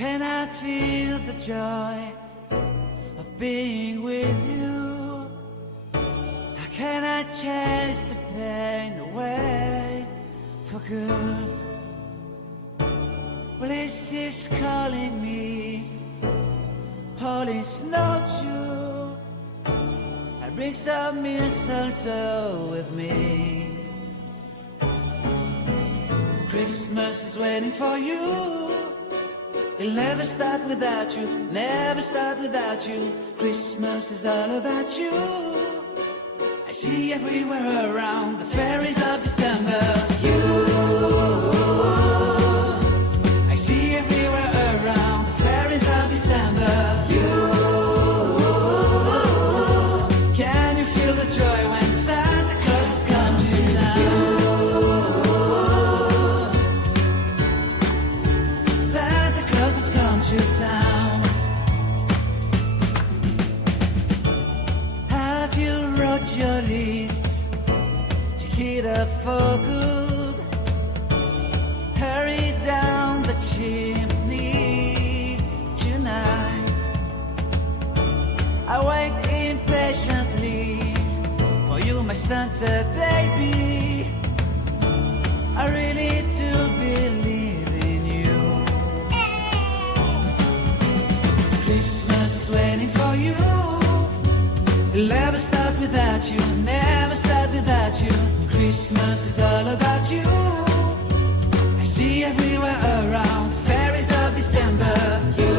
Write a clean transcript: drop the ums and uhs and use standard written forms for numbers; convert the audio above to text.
Can I feel the joy of being with you? How can I chase the pain away for good? Well, this is calling me, all is not true. I bring some mistletoe with me. Christmas is waiting for you. It'll never start without you, never start without you. Christmas is all about you. I see everywhere around the fairies of December. You, I see everywhere around the fairies of December. You, can you feel the joy when Santa Claus has come to town? Santa Claus has come to town. Have you wrote your list to get up for good? Hurry down the chimney tonight. I wait impatiently for you, my Santa baby. I really do believe in you. Christmas is waiting for you. It'll never start without you, never start without you. Christmas is all about you. I see everywhere around fairies of December. You,